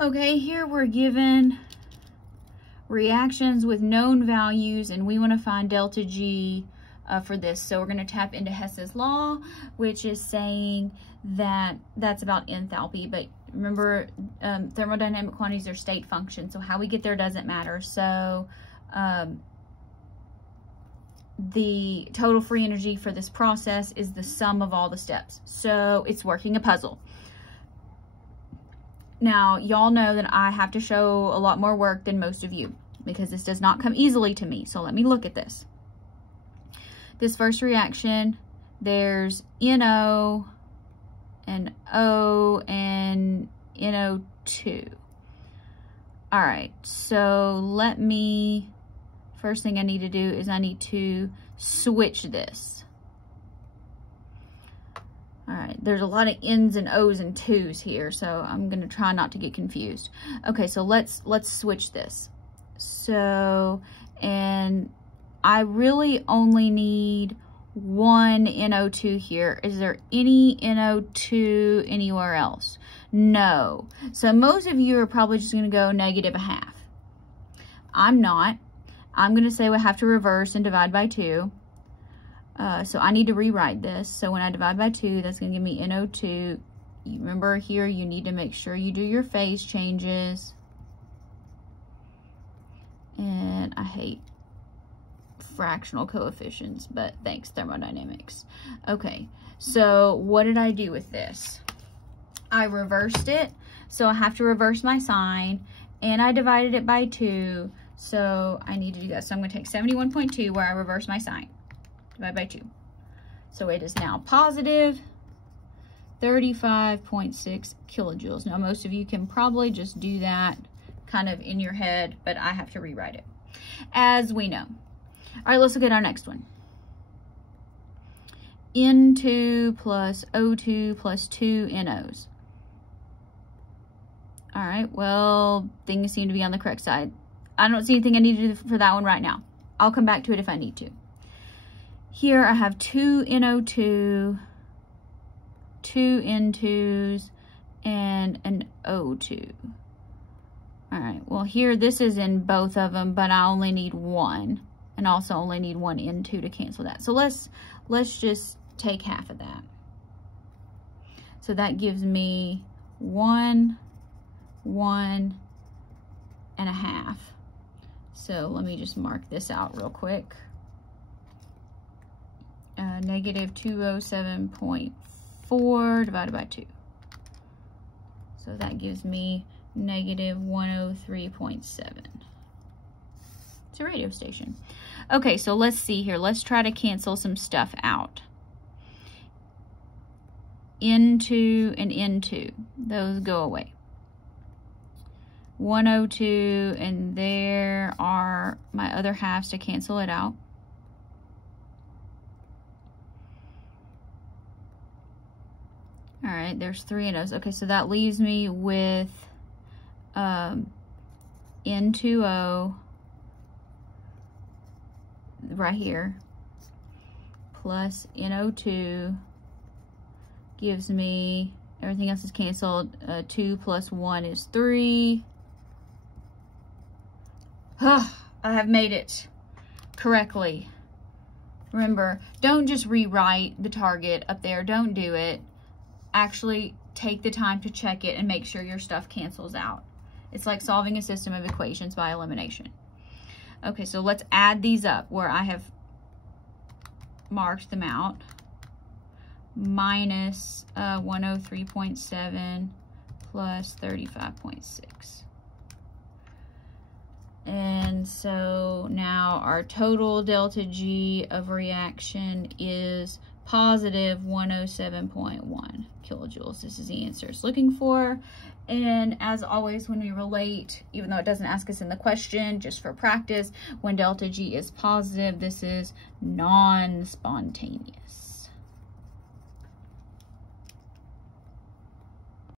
Okay, here we're given reactions with known values, and we want to find delta G for this. So we're going to tap into Hess's law, which is saying that that's about enthalpy. But remember, thermodynamic quantities are state functions, so how we get there doesn't matter. So the total free energy for this process is the sum of all the steps. So it's working a puzzle. Now, y'all know that I have to show a lot more work than most of you because this does not come easily to me. So let me look at this. This first reaction, there's NO and O and NO2. All right, so first thing I need to do is I need to switch this. All right, there's a lot of N's and O's and 2's here, so I'm gonna try not to get confused. Okay, so let's switch this. So, and I really only need one NO2 here. Is there any NO2 anywhere else? No. So most of you are probably just gonna go -1/2. I'm not. I'm gonna say we have to reverse and divide by 2. So I need to rewrite this. So when I divide by 2, that's going to give me NO2. You remember here, you need to make sure you do your phase changes. And I hate fractional coefficients, but thanks, thermodynamics. Okay, so what did I do with this? I reversed it, so I have to reverse my sign, and I divided it by 2, so I need to do that. So I'm going to take 71.2 where I reverse my sign. Divide by 2. So it is now positive 35.6 kilojoules. Now most of you can probably just do that kind of in your head, but I have to rewrite it, as we know. All right, let's look at our next one. N2 plus O2 plus 2 NOs. All right, well, things seem to be on the correct side. I don't see anything I need to do for that one right now. I'll come back to it if I need to. Here I have 2 NO2, 2 N2s, and an O2. All right, well here this is in both of them, but I only need 1, and also only need 1 N2 to cancel that. So let's just take half of that. So that gives me 1, 1.5. So let me just mark this out real quick. Negative 207.4 divided by 2. So that gives me negative 103.7. It's a radio station. Okay, so let's see here. Let's try to cancel some stuff out. N2 and N2, those go away. 102, and there are my other halves to cancel it out. All right, there's 3 NOs. Okay, so that leaves me with N2O right here plus NO2 gives me, everything else is canceled. 2 plus 1 is 3. I have made it correctly. Remember, don't just rewrite the target up there. Don't do it. Actually take the time to check it and make sure your stuff cancels out. It's like solving a system of equations by elimination. Okay, so let's add these up where I have marked them out. Minus 103.7 plus 35.6. And so now our total delta G of reaction is positive 107.1 kilojoules. This is the answer it's looking for. And as always, when we relate, even though it doesn't ask us in the question, just for practice, when delta G is positive, this is non-spontaneous.